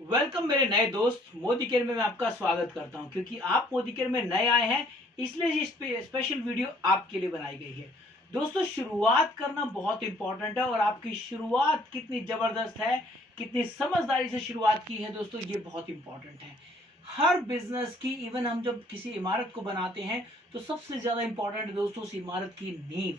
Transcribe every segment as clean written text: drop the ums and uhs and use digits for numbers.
Welcome मेरे नए दोस्त। मोदी केयर में मैं आपका स्वागत करता हूं क्योंकि आप मोदी केयर में नए आए हैं, इसलिए ये स्पेशल वीडियो आपके लिए बनाई गई है। दोस्तों, शुरुआत करना बहुत इंपॉर्टेंट है और आपकी शुरुआत कितनी जबरदस्त है, कितनी समझदारी से शुरुआत की है दोस्तों, ये बहुत इंपॉर्टेंट है। हर बिजनेस की, इवन हम जब किसी इमारत को बनाते हैं तो सबसे ज्यादा इंपॉर्टेंट है दोस्तों उस इमारत की नींव।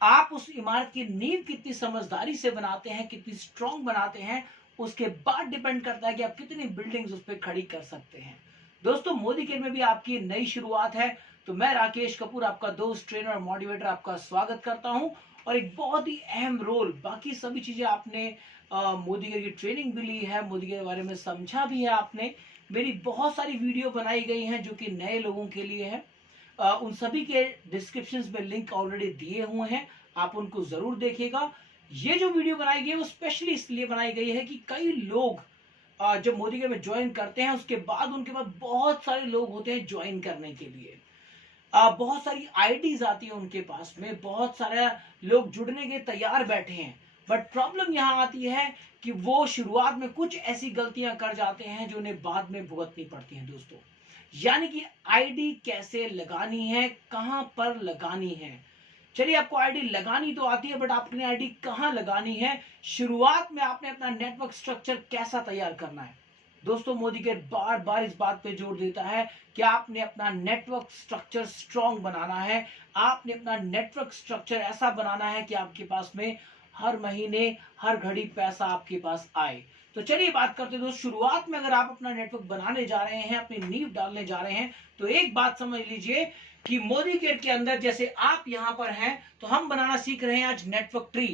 आप उस इमारत की नींव कितनी समझदारी से बनाते हैं, कितनी स्ट्रांग बनाते हैं, उसके बाद डिपेंड करता है कि आप कितनी बिल्डिंग्स उस पर खड़ी कर सकते हैं। दोस्तों, मोदी केयर में भी आपकी नई शुरुआत है, तो मैं राकेश कपूर, आपका दोस्त, ट्रेनर और मोटिवेटर, आपका स्वागत करता हूं। और एक बहुत ही अहम रोल, बाकी सभी चीजें आपने मोदी केयर की ट्रेनिंग भी ली है, मोदी केयर के बारे में समझा भी है आपने। मेरी बहुत सारी वीडियो बनाई गई हैं जो कि नए लोगों के लिए है। उन सभी के डिस्क्रिप्शन में लिंक ऑलरेडी दिए हुए हैं, आप उनको जरूर देखिएगा। ये जो वीडियो बनाई गई है वो स्पेशली इसलिए बनाई गई है कि कई लोग जब मोदी केयर में ज्वाइन करते हैं उसके बाद उनके पास बहुत सारे लोग होते हैं ज्वाइन करने के लिए। बहुत सारी आईडीज आती है उनके पास में, बहुत सारे लोग जुड़ने के तैयार बैठे हैं। बट प्रॉब्लम यहाँ आती है कि वो शुरुआत में कुछ ऐसी गलतियां कर जाते हैं जो उन्हें बाद में भुगतनी पड़ती हैं दोस्तों। यानी कि आईडी कैसे लगानी है, कहां पर लगानी है। चलिए, आपको आईडी लगानी तो आती है, बट आपने आईडी कहां लगानी है, शुरुआत में आपने अपना नेटवर्क स्ट्रक्चर कैसा तैयार करना है। दोस्तों, मोदी केयर बार बार इस बात पे जोर देता है कि आपने अपना नेटवर्क स्ट्रक्चर स्ट्रांग बनाना है। आपने अपना नेटवर्क स्ट्रक्चर ऐसा बनाना है कि आपके पास में हर महीने, हर घड़ी पैसा आपके पास आए। तो चलिए बात करते हैं दोस्त, शुरुआत में अगर आप अपना नेटवर्क बनाने जा रहे हैं, अपनी नींव डालने जा रहे हैं, तो एक बात समझ लीजिए कि मोदी केयर के अंदर जैसे आप यहां पर हैं तो हम बनाना सीख रहे हैं आज नेटवर्क ट्री।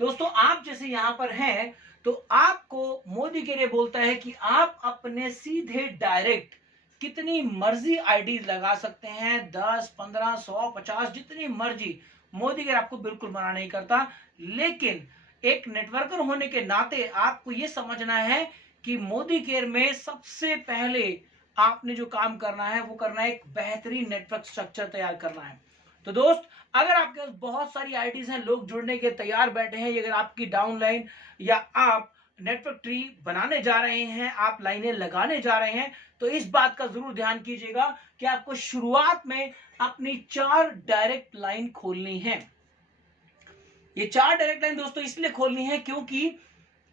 दोस्तों, आप जैसे यहां पर हैं तो आपको मोदी केयर बोलता है कि आप अपने सीधे डायरेक्ट कितनी मर्जी आईडी लगा सकते हैं, 10, 15, 100, 50, जितनी मर्जी। मोदी केयर आपको बिल्कुल मना नहीं करता, लेकिन एक नेटवर्कर होने के नाते आपको यह समझना है कि मोदी केयर में सबसे पहले आपने जो काम करना है वो करना है एक बेहतरीन नेटवर्क स्ट्रक्चर तैयार करना है। तो दोस्त, अगर आपके पास बहुत सारी आईडीज हैं, लोग जुड़ने के तैयार बैठे हैं, अगर आपकी डाउनलाइन या आप नेटवर्क ट्री बनाने जा रहे हैं, आप लाइनें लगाने जा रहे हैं, तो इस बात का जरूर ध्यान कीजिएगा कि आपको शुरुआत में अपनी 4 डायरेक्ट लाइन खोलनी है। ये 4 डायरेक्ट लाइन दोस्तों इसलिए खोलनी है क्योंकि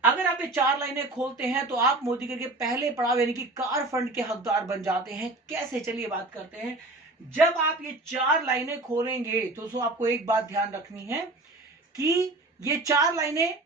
अगर आप ये 4 लाइनें खोलते हैं तो आप मोदी केयर के पहले पड़ाव यानी कि कार फंड के हकदार बन जाते हैं। कैसे, चलिए बात करते हैं। जब आप ये 4 लाइनें खोलेंगे तो दोस्तों आपको एक बात ध्यान रखनी है कि ये 4 लाइनें,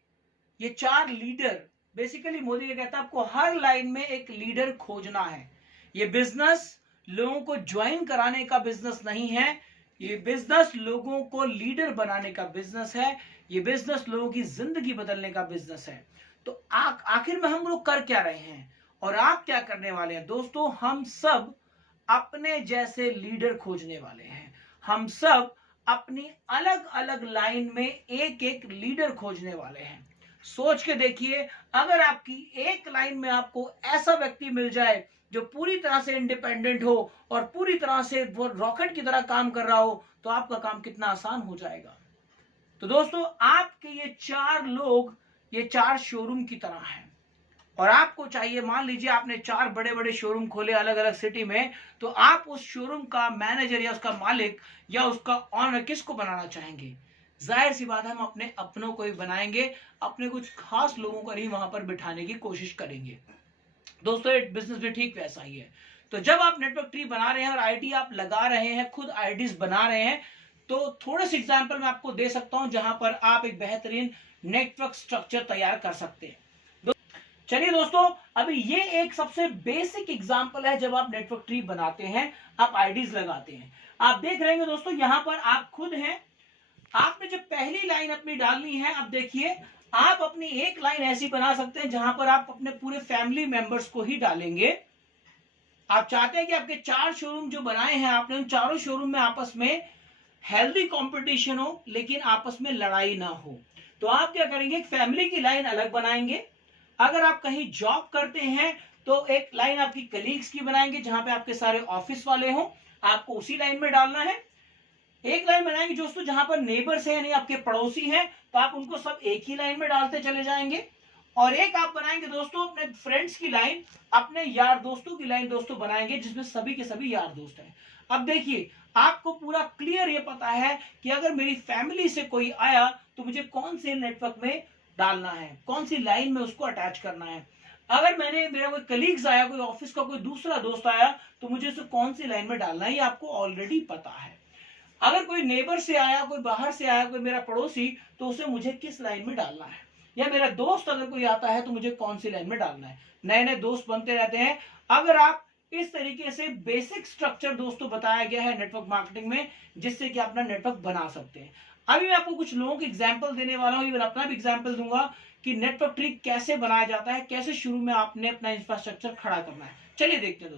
ये 4 लीडर, बेसिकली मोदी केयर कहता है आपको हर लाइन में एक लीडर खोजना है। ये बिजनेस लोगों को ज्वाइन कराने का बिजनेस नहीं है, ये बिजनेस लोगों को लीडर बनाने का बिजनेस है। ये बिजनेस लोगों की जिंदगी बदलने का बिजनेस है। तो आखिर में हम लोग कर क्या रहे हैं और आप क्या करने वाले हैं दोस्तों? हम सब अपने जैसे लीडर खोजने वाले हैं। हम सब अपनी अलग अलग लाइन में एक एक लीडर खोजने वाले हैं। सोच के देखिए, अगर आपकी एक लाइन में आपको ऐसा व्यक्ति मिल जाए जो पूरी तरह से इंडिपेंडेंट हो और पूरी तरह से वो रॉकेट की तरह काम कर रहा हो, तो आपका काम कितना आसान हो जाएगा। तो दोस्तों, आपके ये 4 लोग, ये 4 शोरूम की तरह हैं और आपको चाहिए, मान लीजिए आपने 4 बड़े बड़े शोरूम खोले अलग अलग सिटी में, तो आप उस शोरूम का मैनेजर या उसका मालिक या उसका ऑनर किसको बनाना चाहेंगे? जाहिर सी बात है, हम अपने अपनों को ही बनाएंगे, अपने कुछ खास लोगों को ही वहां पर बिठाने की कोशिश करेंगे। दोस्तों, बिजनेस भी ठीक वैसा ही है। तो जब आप नेटवर्क ट्री बना रहे हैं और आईडी आप लगा रहे हैं, खुद आईडीज बना रहे हैं, तो थोड़े से एग्जांपल मैं आपको दे सकता हूं जहां पर आप एक बेहतरीन नेटवर्क स्ट्रक्चर तैयार कर सकते हैं। चलिए दोस्तों, अभी ये एक सबसे बेसिक एग्जांपल है। जब आप नेटवर्क ट्री बनाते हैं, आप आईडीज लगाते हैं, आप देख रहे हैं दोस्तों यहां पर आप खुद हैं। आपने जो पहली लाइन अपनी डालनी है, अब देखिए आप अपनी एक लाइन ऐसी बना सकते हैं जहां पर आप अपने पूरे फैमिली मेंबर्स को ही डालेंगे। आप चाहते हैं कि आपके 4 शोरूम जो बनाए हैं आपने, उन चारों शोरूम में आपस में हेल्दी कंपटीशन हो, लेकिन आपस में लड़ाई ना हो। तो आप क्या करेंगे, एक फैमिली की लाइन अलग बनाएंगे। अगर आप कहीं जॉब करते हैं तो एक लाइन आपकी कलीग्स की बनाएंगे जहां पे आपके सारे ऑफिस वाले हों, आपको उसी लाइन में डालना है। एक लाइन बनाएंगे दोस्तों जहां पर नेबर्स हैं यानी आपके पड़ोसी हैं, तो आप उनको सब एक ही लाइन में डालते चले जाएंगे। और एक आप बनाएंगे दोस्तों अपने फ्रेंड्स की लाइन, अपने यार दोस्तों की लाइन दोस्तों बनाएंगे जिसमें सभी के सभी यार दोस्त हैं। अब देखिए आपको पूरा क्लियर ये पता है कि अगर मेरी फैमिली से कोई आया तो मुझे कौन से नेटवर्क में डालना है, कौन सी लाइन में उसको अटैच करना है। अगर मेरा कोई कलीग्स आया, कोई ऑफिस का कोई दूसरा दोस्त आया तो मुझे उसे कौन सी लाइन में डालना है ये आपको ऑलरेडी पता है। अगर कोई नेबर से आया, कोई बाहर से आया, कोई मेरा पड़ोसी, तो उसे मुझे किस लाइन में डालना है, या मेरा दोस्त अगर कोई आता है तो मुझे कौन सी लाइन में डालना है। नए नए दोस्त बनते रहते हैं। अगर आप इस तरीके से बेसिक स्ट्रक्चर दोस्तों बताया गया है नेटवर्क मार्केटिंग में, जिससे कि अपना नेटवर्क बना सकते हैं। अभी मैं आपको कुछ लोगों के एग्जाम्पल देने वाला हूं, अपना भी एग्जाम्पल दूंगा कि नेटवर्क ट्री कैसे बनाया जाता है, कैसे शुरू में आपने अपना इंफ्रास्ट्रक्चर खड़ा करना है। चलिए देखते हैं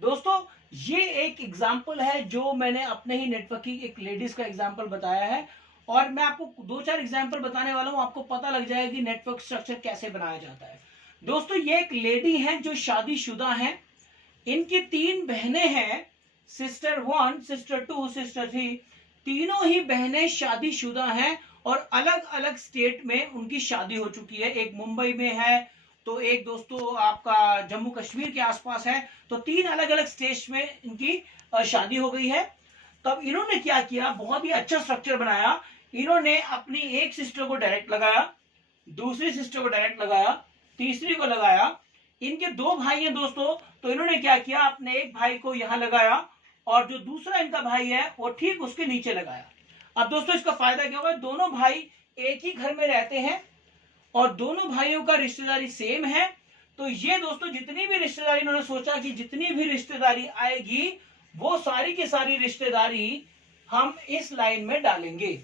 दोस्तों ये एक एग्जाम्पल है जो मैंने अपने ही नेटवर्क की एक लेडीज का एग्जाम्पल बताया है, और मैं आपको 2-4 एग्जाम्पल बताने वाला हूं, आपको पता लग जाएगा कि नेटवर्क स्ट्रक्चर कैसे बनाया जाता है। दोस्तों ये एक लेडी है जो शादीशुदा है, इनकी 3 बहनें हैं, सिस्टर 1, सिस्टर 2, सिस्टर 3। तीनों ही बहनें शादीशुदा हैं और अलग अलग स्टेट में उनकी शादी हो चुकी है। एक मुंबई में है, तो एक दोस्तों आपका जम्मू कश्मीर के आसपास है। तो 3 अलग अलग स्टेट्स में इनकी शादी हो गई है। तब इन्होंने क्या किया, बहुत ही अच्छा स्ट्रक्चर बनाया। इन्होंने अपनी एक सिस्टर को डायरेक्ट लगाया, दूसरी सिस्टर को डायरेक्ट लगाया, तीसरी को लगाया। इनके 2 भाई हैं दोस्तों, तो इन्होंने क्या किया, अपने एक भाई को यहां लगाया और जो दूसरा इनका भाई है वो ठीक उसके नीचे लगाया। अब दोस्तों इसका फायदा क्या होगा, दोनों भाई एक ही घर में रहते हैं और दोनों भाइयों का रिश्तेदारी सेम है। तो ये दोस्तों जितनी भी रिश्तेदारी, इन्होंने सोचा कि जितनी भी रिश्तेदारी आएगी वो सारी की सारी रिश्तेदारी हम इस लाइन में डालेंगे,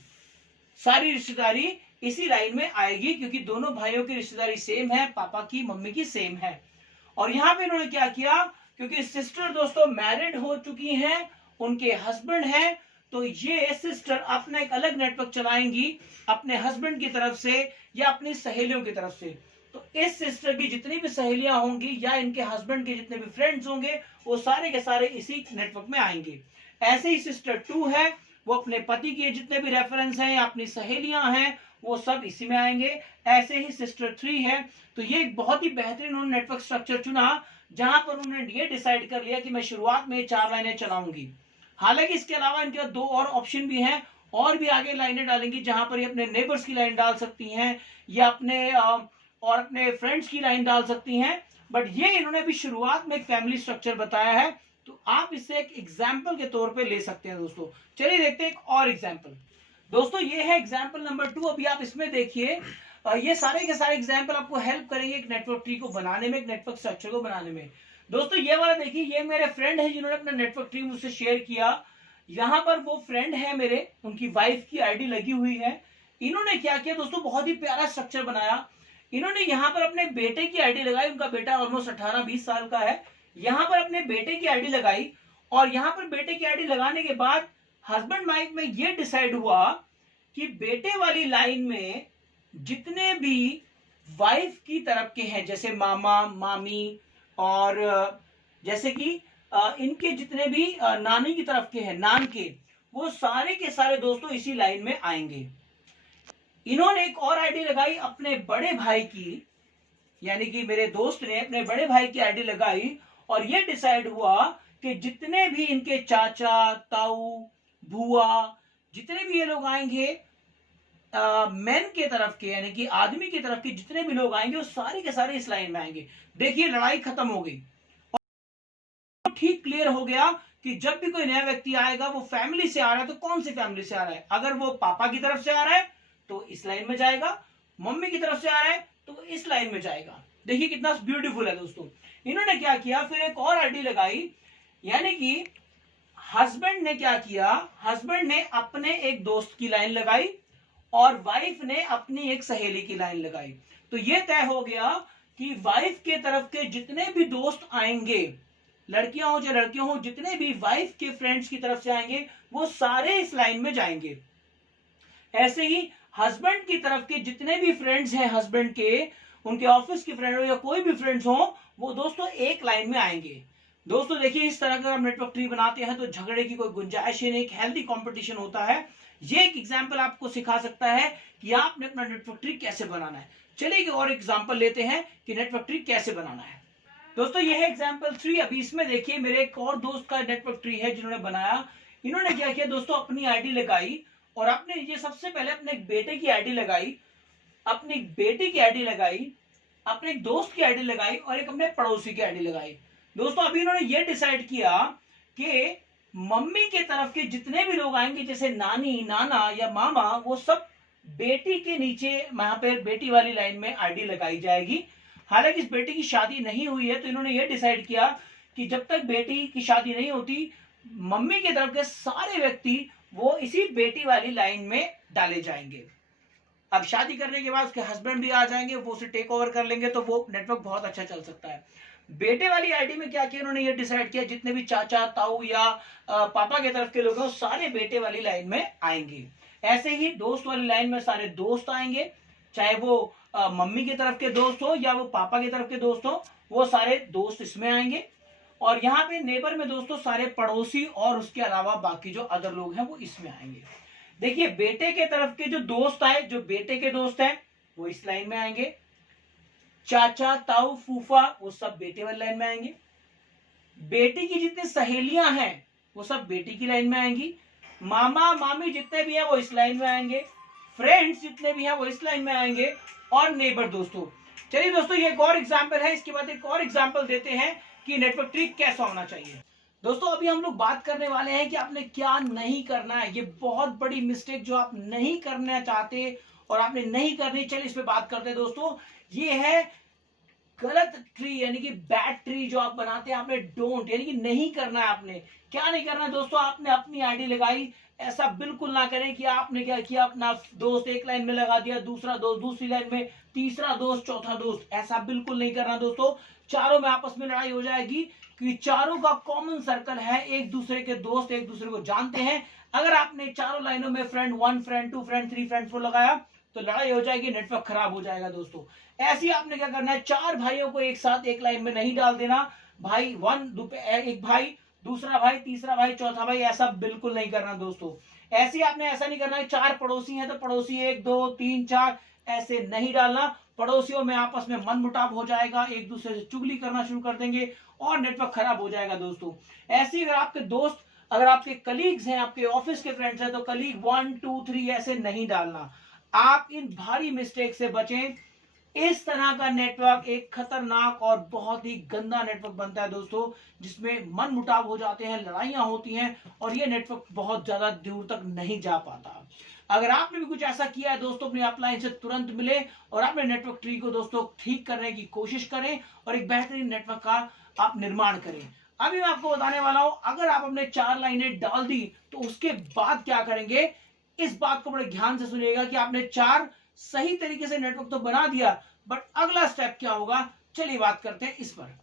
सारी रिश्तेदारी इसी लाइन में आएगी, क्योंकि दोनों भाइयों की रिश्तेदारी सेम है, पापा की मम्मी की सेम है। और यहां पे इन्होंने क्या किया, क्योंकि सिस्टर दोस्तों मैरिड हो चुकी हैं, उनके हस्बैंड हैं, तो ये सिस्टर अपना एक अलग नेटवर्क चलाएंगी अपने हस्बैंड की तरफ से या अपनी सहेलियों की तरफ से। तो इस सिस्टर की जितनी भी सहेलियां होंगी या इनके हस्बैंड के जितने भी फ्रेंड्स होंगे वो सारे के सारे इसी नेटवर्क में आएंगे। ऐसे ही सिस्टर 2 है, वो अपने पति के जितने भी रेफरेंस हैं या अपनी सहेलियां हैं वो सब इसी में आएंगे। ऐसे ही सिस्टर 3 है। तो ये एक बहुत ही बेहतरीन उन्होंने नेटवर्क स्ट्रक्चर चुना, जहां पर उन्होंने ये डिसाइड कर लिया कि मैं शुरुआत में 4 लाइनें चलाऊंगी। हालांकि इसके अलावा इनके पास 2 और ऑप्शन भी हैं, और भी आगे लाइनें डालेंगी जहां पर ये अपने नेबर्स की लाइन डाल सकती हैं या अपने फ्रेंड्स की लाइन डाल सकती हैं। बट ये इन्होंने भी शुरुआत में एक फैमिली स्ट्रक्चर बताया है, तो आप इसे एक एग्जाम्पल के तौर पे ले सकते हैं दोस्तों। चलिए देखते हैं एक और एग्जाम्पल। दोस्तों ये है एग्जाम्पल नंबर 2। अभी आप इसमें देखिए, ये सारे के सारे एग्जाम्पल आपको हेल्प करेंगे एक नेटवर्क ट्री को बनाने में, एक नेटवर्क स्ट्रक्चर को बनाने में। दोस्तों ये वाला देखिए, ये मेरे फ्रेंड है जिन्होंने अपना नेटवर्क ट्री मुझसे शेयर किया। यहाँ पर वो फ्रेंड है मेरे, उनकी वाइफ की आईडी लगी हुई है। इन्होंने क्या किया दोस्तों, बहुत ही प्यारा स्ट्रक्चर बनाया। इन्होंने यहाँ पर अपने बेटे की आईडी लगाई, उनका बेटा ऑलमोस्ट 18-20 साल का है। यहाँ पर अपने बेटे की आईडी लगाई, और यहाँ पर बेटे की आईडी लगाने के बाद हस्बैंड वाइफ में ये डिसाइड हुआ कि बेटे वाली लाइन में जितने भी वाइफ की तरफ के हैं, जैसे मामा मामी और जैसे कि इनके जितने भी नानी की तरफ के हैं, नान के, वो सारे के सारे दोस्तों इसी लाइन में आएंगे। इन्होंने एक और आईडी लगाई अपने बड़े भाई की, यानी कि मेरे दोस्त ने अपने बड़े भाई की आईडी लगाई, और ये डिसाइड हुआ कि जितने भी इनके चाचा ताऊ बुआ जितने भी ये लोग आएंगे मेन के तरफ के, यानी कि आदमी की तरफ के जितने भी लोग आएंगे वो सारे के सारे इस लाइन में आएंगे। देखिए लड़ाई खत्म हो गई और ठीक क्लियर हो गया कि जब भी कोई नया व्यक्ति आएगा वो फैमिली से आ रहा है तो कौन सी फैमिली से आ रहा है। अगर वो पापा की तरफ से आ रहा है तो इस लाइन में जाएगा, मम्मी की तरफ से आ रहा है तो इस लाइन में जाएगा। देखिए कितना ब्यूटीफुल है दोस्तों। इन्होंने क्या किया, फिर एक और आईडी लगाई, यानी कि हस्बैंड ने क्या किया, हस्बैंड ने अपने एक दोस्त की लाइन लगाई और वाइफ ने अपनी एक सहेली की लाइन लगाई। तो यह तय हो गया कि वाइफ के तरफ के जितने भी दोस्त आएंगे, लड़कियां हो चाहे लड़कियों हो, जितने भी वाइफ के फ्रेंड्स की तरफ से आएंगे वो सारे इस लाइन में जाएंगे। ऐसे ही हस्बैंड की तरफ के जितने भी फ्रेंड्स हैं हस्बैंड के, उनके ऑफिस के फ्रेंड हो या कोई भी फ्रेंड्स हो, वो दोस्तों एक लाइन में आएंगे। दोस्तों देखिए इस तरह का हम नेटवर्क ट्री बनाते हैं तो झगड़े की कोई गुंजाइश ही नहीं, एक हेल्दी कंपटीशन होता है। ये एक एग्जांपल आपको सिखा सकता है कि आपने अपना नेटवर्क ट्री कैसे बनाना है। चलिए एक और एग्जांपल लेते हैं कि नेटवर्क ट्री कैसे बनाना है। दोस्तों ये है एग्जांपल 3। अभी इसमें देखिए मेरे एक और दोस्त का नेटवर्क ट्री है जिन्होंने बनाया। इन्होंने क्या किया दोस्तों, अपनी आईडी लगाई और आपने ये सबसे पहले अपने एक बेटे की आईडी लगाई, अपनी बेटी की आईडी लगाई, अपने एक दोस्त की आईडी लगाई और एक अपने पड़ोसी की आईडी लगाई। दोस्तों अभी इन्होंने ये डिसाइड किया कि मम्मी के तरफ के जितने भी लोग आएंगे, जैसे नानी, नाना या मामा, वो सब बेटी के नीचे वहां पे बेटी वाली लाइन में आईडी लगाई जाएगी। हालांकि इस बेटी की शादी नहीं हुई है, तो इन्होंने ये डिसाइड किया कि जब तक बेटी की शादी नहीं होती, मम्मी के तरफ के सारे व्यक्ति वो इसी बेटी वाली लाइन में डाले जाएंगे। अब शादी करने के बाद उसके हस्बैंड भी आ जाएंगे, वो उसे टेक ओवर कर लेंगे, तो वो नेटवर्क बहुत अच्छा चल सकता है। बेटे वाली आईडी में क्या किया उन्होंने, ये डिसाइड किया जितने भी चाचा, ताऊ या पापा के तरफ के लोग हैं, सारे बेटे वाली लाइन में आएंगे। ऐसे ही दोस्त वाली लाइन में सारे दोस्त आएंगे, चाहे वो मम्मी की तरफ के दोस्त हो या वो पापा की तरफ के दोस्त हो, वो सारे दोस्त इसमें आएंगे। और यहाँ पे नेबर में दोस्तों सारे पड़ोसी और उसके अलावा बाकी जो अदर लोग हैं वो इसमें आएंगे। देखिए बेटे के तरफ के जो दोस्त आए, जो बेटे के दोस्त हैं वो इस लाइन में आएंगे। चाचा, ताऊ, फूफा वो सब बेटे वाली लाइन में आएंगे। बेटी की जितनी सहेलियां हैं वो सब बेटी की लाइन में आएंगी। मामा, मामी जितने भी हैं वो इस लाइन में आएंगे। फ्रेंड्स जितने भी हैं वो इस लाइन में आएंगे। और नेबर दोस्तों। चलिए दोस्तों ये एक और एग्जाम्पल है, इसके बाद एक और एग्जाम्पल देते हैं कि नेटवर्क ट्री कैसा होना चाहिए। दोस्तों अभी हम लोग बात करने वाले हैं कि आपने क्या नहीं करना है। ये बहुत बड़ी मिस्टेक जो आप नहीं करना चाहते और आपने नहीं करनी, चलिए इस पे बात करते हैं दोस्तों। ये है गलत ट्री, यानी कि बैड ट्री जो आप बनाते हैं, आपने डोंट यानी कि नहीं करना है। आपने क्या नहीं करना है दोस्तों, आपने अपनी आईडी लगाई, ऐसा बिल्कुल ना करें कि आपने क्या किया, अपना दोस्त एक लाइन में लगा दिया, दूसरा दोस्त दूसरी लाइन में, तीसरा दोस्त, चौथा दोस्त, ऐसा बिल्कुल नहीं करना दोस्तों। चारों में आपस में लड़ाई हो जाएगी क्योंकि चारों का कॉमन सर्कल है, एक दूसरे के दोस्त एक दूसरे को जानते हैं। अगर आपने चारों लाइनों में फ्रेंड 1, फ्रेंड 2, फ्रेंड 3, फ्रेंड 4 लगाया तो लड़ाई हो जाएगी, नेटवर्क खराब हो जाएगा दोस्तों। ऐसे ही आपने क्या करना है, 4 भाइयों को एक साथ एक लाइन में नहीं डाल देना। भाई 1, एक भाई, दूसरा भाई, तीसरा भाई, चौथा भाई, ऐसा बिल्कुल नहीं करना दोस्तों। ऐसे ही आपने ऐसा नहीं करना है, 4 पड़ोसी हैं तो पड़ोसी 1, 2, 3, 4 ऐसे नहीं डालना। पड़ोसियों में आपस में मनमुटाव हो जाएगा, एक दूसरे से चुगली करना शुरू कर देंगे और नेटवर्क खराब हो जाएगा दोस्तों। ऐसे ही अगर आपके दोस्त, अगर आपके कलीग्स हैं, आपके ऑफिस के फ्रेंड्स हैं, तो कलीग 1, 2, 3 ऐसे नहीं डालना। आप इन भारी मिस्टेक से बचें। इस तरह का नेटवर्क एक खतरनाक और बहुत ही गंदा नेटवर्क बनता है दोस्तों, जिसमें मन मुटाव हो जाते हैं, लड़ाइयां होती हैं और ये नेटवर्क बहुत ज्यादा दूर तक नहीं जा पाता। अगर आपने भी कुछ ऐसा किया है दोस्तों, अपनी अपलाइन से तुरंत मिले और अपने नेटवर्क ट्री को दोस्तों ठीक करने की कोशिश करें और एक बेहतरीन नेटवर्क का आप निर्माण करें। अभी मैं आपको बताने वाला हूं, अगर आप अपने 4 लाइनें डाल दी तो उसके बाद क्या करेंगे, इस बात को बड़े ध्यान से सुनिएगा कि आपने 4 सही तरीके से नेटवर्क तो बना दिया, बट अगला स्टेप क्या होगा, चलिए बात करते हैं इस पर।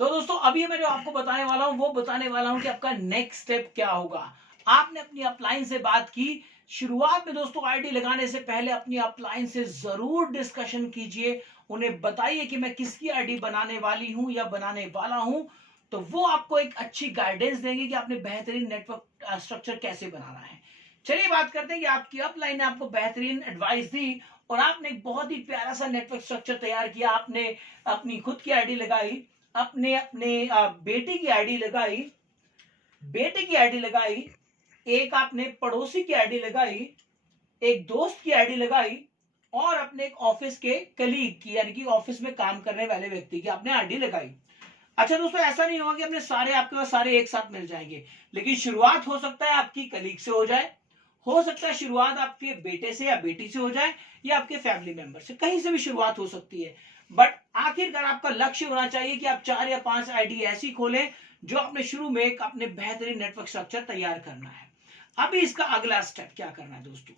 तो दोस्तों अभी मैं जो आपको बताने वाला हूं वो बताने वाला हूं कि आपका नेक्स्ट स्टेप क्या होगा। आपने अपनी अपलाइन से बात की, शुरुआत में दोस्तों आईडी लगाने से पहले अपनी अपलाइन से जरूर डिस्कशन कीजिए, उन्हें बताइए कि मैं किसकी आईडी बनाने वाली हूं या बनाने वाला हूं, तो वो आपको एक अच्छी गाइडेंस देंगे कि आपने बेहतरीन नेटवर्क स्ट्रक्चर कैसे बनाना है। चलिए बात करते हैं कि आपकी अपलाइन ने आपको बेहतरीन एडवाइस दी और आपने एक बहुत ही प्यारा सा नेटवर्क स्ट्रक्चर तैयार किया। आपने अपनी खुद की आईडी लगाई, अपने अपने बेटी की आईडी लगाई, बेटे की आईडी लगाई, एक आपने पड़ोसी की आईडी लगाई, एक दोस्त की आईडी लगाई और अपने एक ऑफिस के कलीग की, यानी कि ऑफिस में काम करने वाले व्यक्ति की आपने आईडी लगाई। अच्छा दोस्तों ऐसा नहीं होगा कि अपने सारे आपके पास सारे एक साथ मिल जाएंगे, लेकिन शुरुआत हो सकता है आपकी कलीग से हो जाए, हो सकता है शुरुआत आपके बेटे से या बेटी से हो जाए या आपके फैमिली मेंबर से, कहीं से भी शुरुआत हो सकती है। बट आखिरकार आपका लक्ष्य होना चाहिए कि आप 4 या 5 आईडी ऐसी खोलें जो आपने शुरू में एक अपने बेहतरीन नेटवर्क स्ट्रक्चर तैयार करना है। अभी इसका अगला स्टेप क्या करना है दोस्तों,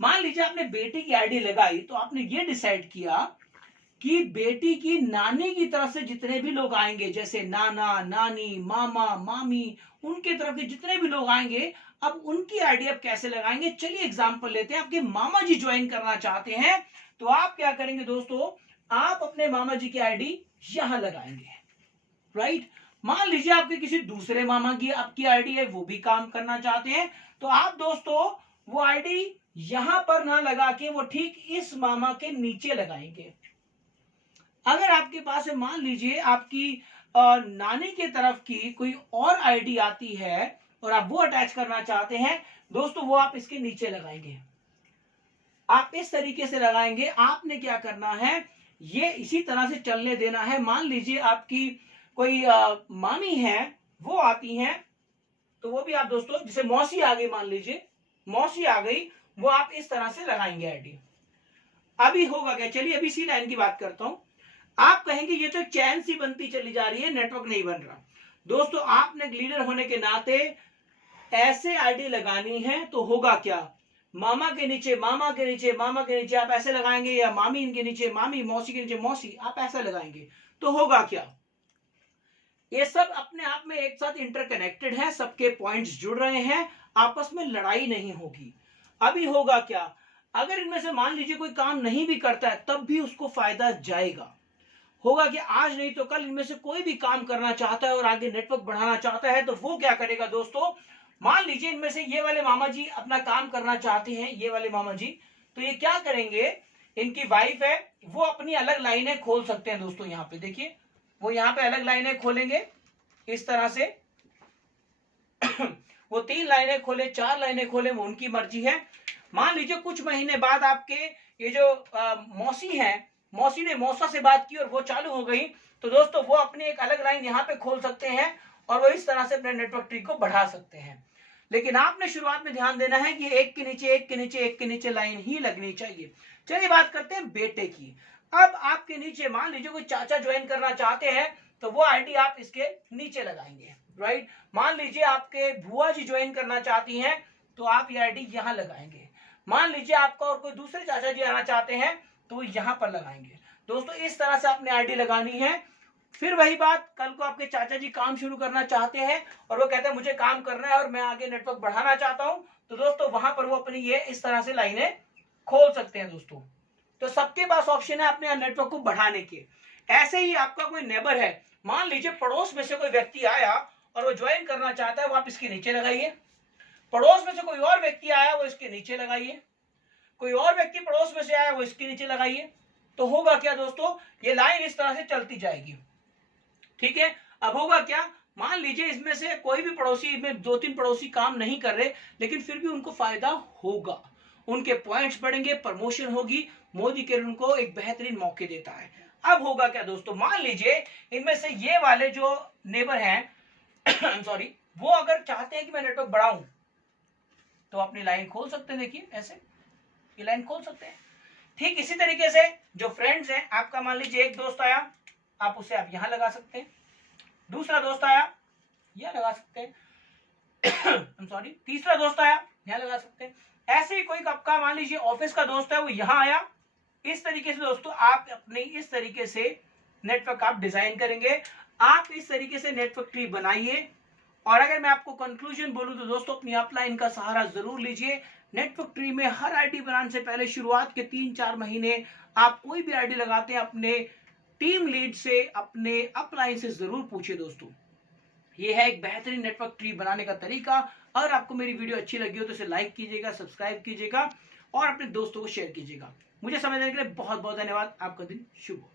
मान लीजिए आपने बेटी की आईडी लगाई तो आपने ये डिसाइड किया कि बेटी की नानी की तरफ से जितने भी लोग आएंगे, जैसे नाना, नानी, मामा, मामी, उनके तरफ के जितने भी लोग आएंगे, अब उनकी आईडी आप कैसे लगाएंगे। चलिए एग्जांपल लेते हैं, आपके मामा जी ज्वाइन करना चाहते हैं तो आप क्या करेंगे दोस्तों, आप अपने मामा जी की आईडी यहां लगाएंगे, राइट। मान लीजिए आपके किसी दूसरे मामा की आपकी आईडी है, वो भी काम करना चाहते हैं, तो आप दोस्तों वो आईडी यहां पर ना लगा के वो ठीक इस मामा के नीचे लगाएंगे। अगर आपके पास है, मान लीजिए आपकी नानी के तरफ की कोई और आईडी आती है और आप वो अटैच करना चाहते हैं दोस्तों, वो आप इसके नीचे लगाएंगे। आप इस तरीके से लगाएंगे। आपने क्या करना है, ये इसी तरह से चलने देना है। मान लीजिए आपकी कोई मामी है, वो आती हैं, तो वो भी आप दोस्तों, जैसे मौसी आ गई, मान लीजिए मौसी आ गई, वो आप इस तरह से लगाएंगे आईडी। अभी होगा क्या, चलिए अभी इसी लाइन की बात करता हूं। आप कहेंगे ये तो चैन सी बनती चली जा रही है, नेटवर्क नहीं बन रहा। दोस्तों आपने लीडर होने के नाते ऐसे आईडी लगानी है, तो होगा क्या, मामा के नीचे मामा के नीचे मामा के नीचे आप ऐसे लगाएंगे, या मामी इनके नीचे मामी, मौसी के नीचे मौसी, आप ऐसा लगाएंगे। तो होगा क्या, ये सब अपने आप में एक साथ इंटरकनेक्टेड है, सबके पॉइंट्स जुड़ रहे हैं, आपस में लड़ाई नहीं होगी। अभी होगा क्या, अगर इनमें से मान लीजिए कोई काम नहीं भी करता है, तब भी उसको फायदा जाएगा। होगा कि आज नहीं तो कल इनमें से कोई भी काम करना चाहता है और आगे नेटवर्क बढ़ाना चाहता है, तो वो क्या करेगा दोस्तों, मान लीजिए इनमें से ये वाले मामा जी अपना काम करना चाहते हैं, ये वाले मामा जी, तो ये क्या करेंगे, इनकी वाइफ है, वो अपनी अलग लाइनें खोल सकते हैं दोस्तों। यहाँ पे देखिए, वो यहाँ पे अलग लाइनें खोलेंगे इस तरह से वो 3 लाइनें खोले, 4 लाइनें खोले, वो उनकी मर्जी है। मान लीजिए कुछ महीने बाद आपके ये जो मौसी है, मौसी ने मौसा से बात की और वो चालू हो गई, तो दोस्तों वो अपनी एक अलग लाइन यहाँ पे खोल सकते हैं और वो इस तरह से अपने नेटवर्क ट्री को बढ़ा सकते हैं। लेकिन आपने शुरुआत में ध्यान देना है कि एक के नीचे एक के नीचे एक के नीचे लाइन ही लगनी चाहिए। चलिए बात करते हैं बेटे की। अब आपके नीचे मान लीजिए कोई चाचा ज्वाइन करना चाहते हैं, तो वो आईडी आप इसके नीचे लगाएंगे, राइट। मान लीजिए आपके बुआ जी ज्वाइन करना चाहती हैं, तो आप ये आईडी यहां लगाएंगे। मान लीजिए आपका और कोई दूसरे चाचा जी आना चाहते हैं, तो वो यहां पर लगाएंगे। दोस्तों इस तरह से आपने आईडी लगानी है। फिर वही बात, कल को आपके चाचा जी काम शुरू करना चाहते हैं और वो कहते हैं मुझे काम करना है और मैं आगे नेटवर्क बढ़ाना चाहता हूं, तो दोस्तों वहां पर वो अपनी ये इस तरह से लाइनें खोल सकते हैं दोस्तों। तो सबके पास ऑप्शन है अपने नेटवर्क को बढ़ाने के। ऐसे ही आपका कोई नेबर है, मान लीजिए पड़ोस में से कोई व्यक्ति आया और वो ज्वाइन करना चाहता है, वो आप इसके नीचे लगाइए। पड़ोस में से कोई और व्यक्ति आया, वो इसके नीचे लगाइए। कोई और व्यक्ति पड़ोस में से आया, वो इसके नीचे लगाइए। तो होगा क्या दोस्तों, ये लाइन इस तरह से चलती जाएगी, ठीक है। अब होगा क्या, मान लीजिए इसमें से कोई भी पड़ोसी में 2-3 पड़ोसी काम नहीं कर रहे, लेकिन फिर भी उनको फायदा होगा, उनके पॉइंट्स बढ़ेंगे, प्रमोशन होगी, मोदी केयर उनको एक बेहतरीन मौके देता है। अब होगा क्या दोस्तों, मान लीजिए इनमें से ये वाले जो नेबर हैं सॉरी, वो अगर चाहते हैं कि मैं नेटवर्क बढ़ाऊं, तो अपनी लाइन खोल सकते हैं। देखिए ऐसे ये लाइन खोल सकते हैं। ठीक इसी तरीके से जो फ्रेंड्स हैं, आपका मान लीजिए एक दोस्त आया, आप उसे आप यहां लगा सकते हैं। दूसरा दोस्त आया, यहां लगा सकते हैं सॉरी, तीसरा दोस्त आया, यहां लगा सकते हैं। ऐसे ही कोई आपका मान लीजिए ऑफिस का दोस्त है, वो यहां आया। इस तरीके से दोस्तों आप अपने इस तरीके से नेटवर्क आप डिजाइन करेंगे। आप इस तरीके से नेटवर्क ट्री बनाइए। और अगर मैं आपको कंक्लूजन बोलूं तो दोस्तों अपनी अपलाइन का सहारा जरूर लीजिए। नेटवर्क ट्री में हर आईडी बनाने से पहले शुरुआत के 3-4 महीने आप कोई भी आईडी लगाते हैं, अपने टीम लीड से, अपने अपलाइन से जरूर पूछिए दोस्तों। ये है एक बेहतरीन नेटवर्क ट्री बनाने का तरीका। अगर आपको मेरी वीडियो अच्छी लगी हो तो इसे लाइक कीजिएगा, सब्सक्राइब कीजिएगा और अपने दोस्तों को शेयर कीजिएगा। मुझे समय देने के लिए बहुत बहुत धन्यवाद। आपका दिन शुभ हो।